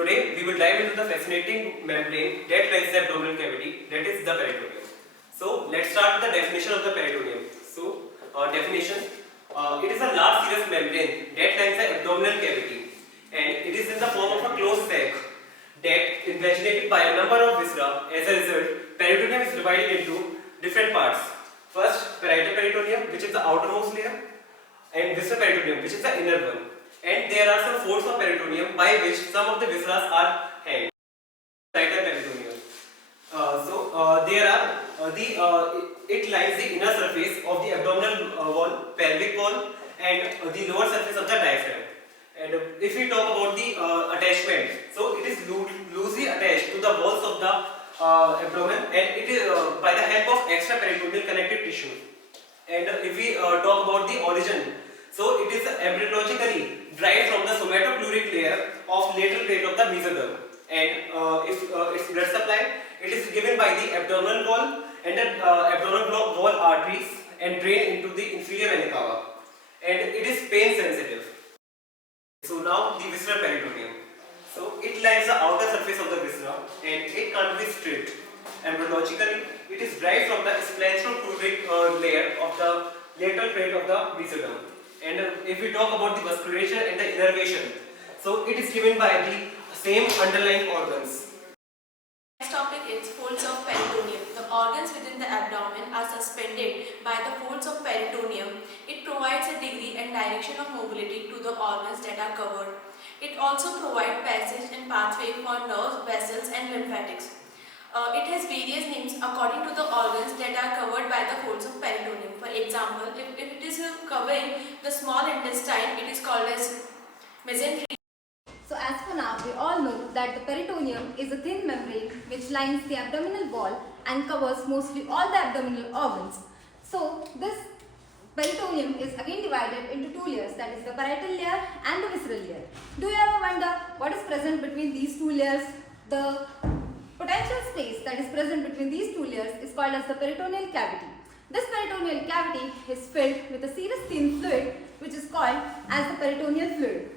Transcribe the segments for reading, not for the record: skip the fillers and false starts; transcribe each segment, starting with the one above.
Today we will dive into the fascinating membrane that lines the abdominal cavity, that is the peritoneum. So let's start with the definition of the peritoneum. So definition, it is a large serous membrane that lines the abdominal cavity, and it is in the form of a closed sac that is vaginated by a number of viscera. As a result, peritoneum is divided into different parts. First, parietal peritoneum, which is the outermost layer, and visceral peritoneum, which is the inner one. And there are some folds of peritoneum by which some of the viscera are hanged. Parietal peritoneum. It lines the inner surface of the abdominal wall, pelvic wall, and the lower surface of the diaphragm. And if we talk about the attachment, so it is loosely attached to the walls of the abdomen, and it is by the help of extraperitoneal connective tissue. And if we talk about the origin, so it is embryologically derived from the somatopleuric layer of lateral plate of the mesoderm. And if its blood supply, it is given by the abdominal wall and the abdominal wall arteries and drain into the inferior vena cava. And it is pain sensitive. So now the visceral peritoneum. So it lines the outer surface of the viscera and it can't be stripped. Embryologically, it is derived from the splanchnopluric layer of the lateral plate of the mesoderm. And if we talk about the vasculature and the innervation, so it is given by the same underlying organs. Next topic is folds of peritoneum. The organs within the abdomen are suspended by the folds of peritoneum. It provides a degree and direction of mobility to the organs that are covered. It also provides passage and pathway for nerves, vessels and lymphatics. It has various names according to the organs that are covered by the folds of peritoneum. For example, if it is covering the small intestine, it is called as mesentery. So as for now, we all know that the peritoneum is a thin membrane which lines the abdominal wall and covers mostly all the abdominal organs. So this peritoneum is again divided into two layers, that is the parietal layer and the visceral layer. Do you ever wonder what is present between these two layers? The potential space that is present between these two layers is called as the peritoneal cavity. This peritoneal cavity is filled with a serous thin fluid which is called as the peritoneal fluid.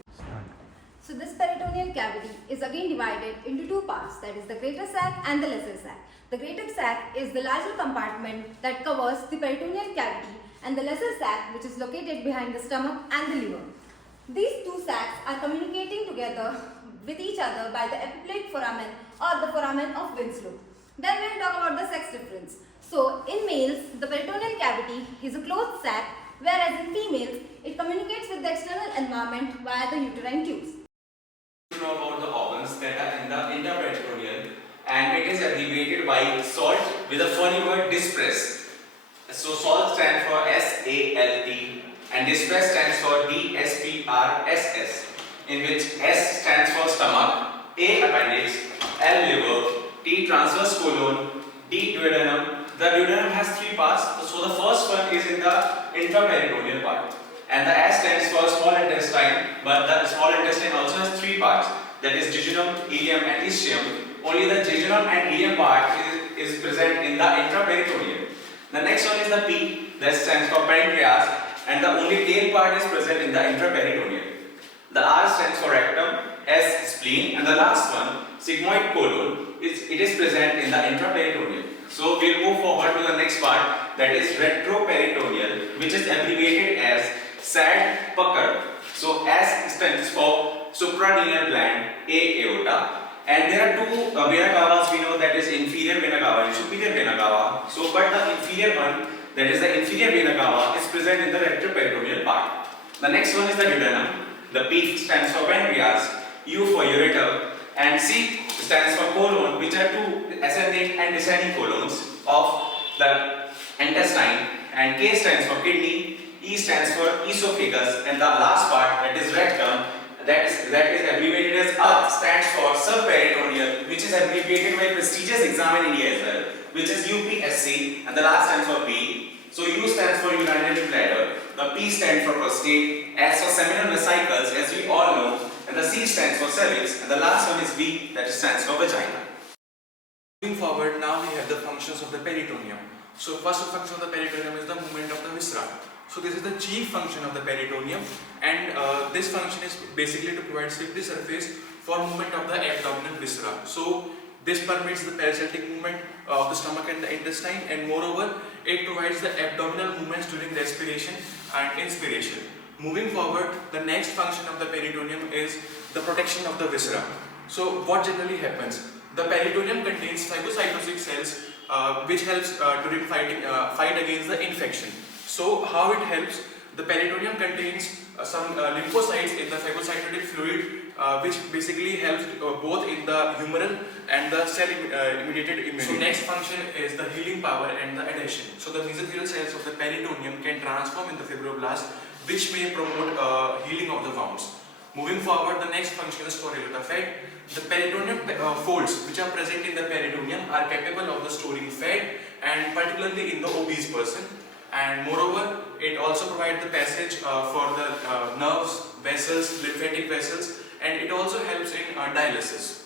So this peritoneal cavity is again divided into two parts, that is the greater sac and the lesser sac. The greater sac is the larger compartment that covers the peritoneal cavity, and the lesser sac which is located behind the stomach and the liver. These two sacs are communicating together with each other by the epiploic foramen or the foramen of Winslow. Then we will talk about the sex difference. So in males, the peritoneal cavity is a closed sac, whereas in females, it communicates with the external environment via the uterine tubes. To know about the organs that are in the interperitoneal, and it is abbreviated by SALT with a funny word, dispress. So SALT stands for SALT and dispress stands for DSPRSS, in which S stands for stomach, A appendix, L liver, T transverse colon, D duodenum. The duodenum has three parts. So the first one is in the intraperitoneal part, and the S stands for small intestine, but the small intestine also has three parts, that is jejunum, ileum and ischium. Only the jejunum and ileum part is present in the intraperitoneal. The next one is the P, that stands for pancreas, and the only tail part is present in the intraperitoneal. The R stands for rectum, S spleen, and the last one, sigmoid colon, it is present in the intraperitoneal. So we will move forward to the next part, that is retroperitoneal, which is abbreviated as SAD pucker. So S stands for suprarenal gland, A aorta, and there are two vena cavas we know, that is inferior vena cava and superior vena cava. So but the inferior one, that is the inferior vena cava, is present in the retroperitoneal part. The next one is the duodenum. The P stands for pancreas, U for ureter, and C stands for colon, which are two ascending and descending colons of the intestine, and K stands for kidney, E stands for esophagus, and the last part, that is rectum, that is abbreviated as UP, stands for subperitoneal, which is abbreviated by prestigious exam in India as well, which is UPSC, and the last stands for P. So U stands for urinary bladder, the P stands for prostate, S for seminal vesicles, as we all know, and the C stands for cervix, and the last one is V, that stands for vagina. Moving forward, now we have the functions of the peritoneum. So first function of the peritoneum is the movement of the viscera. So this is the chief function of the peritoneum, and this function is basically to provide slippery surface for movement of the abdominal viscera. So this permits the peristaltic movement of the stomach and the intestine, and moreover it provides the abdominal movements during respiration and inspiration. Moving forward, the next function of the peritoneum is the protection of the viscera. So what generally happens? The peritoneum contains phagocytosis cells which helps during fight against the infection. So how it helps? The peritoneum contains some lymphocytes in the phagocytotic fluid which basically helps both in the humoral and the cell-mediated immunity. So next function is the healing power and the adhesion. So the mesothelial cells of the peritoneum can transform in the fibroblast, which may promote healing of the wounds. Moving forward, the next function is storage of fat. The peritoneum folds which are present in the peritoneum are capable of the storing fat, and particularly in the obese person. And moreover, it also provides the passage for the nerves, vessels, lymphatic vessels, and it also helps in dialysis.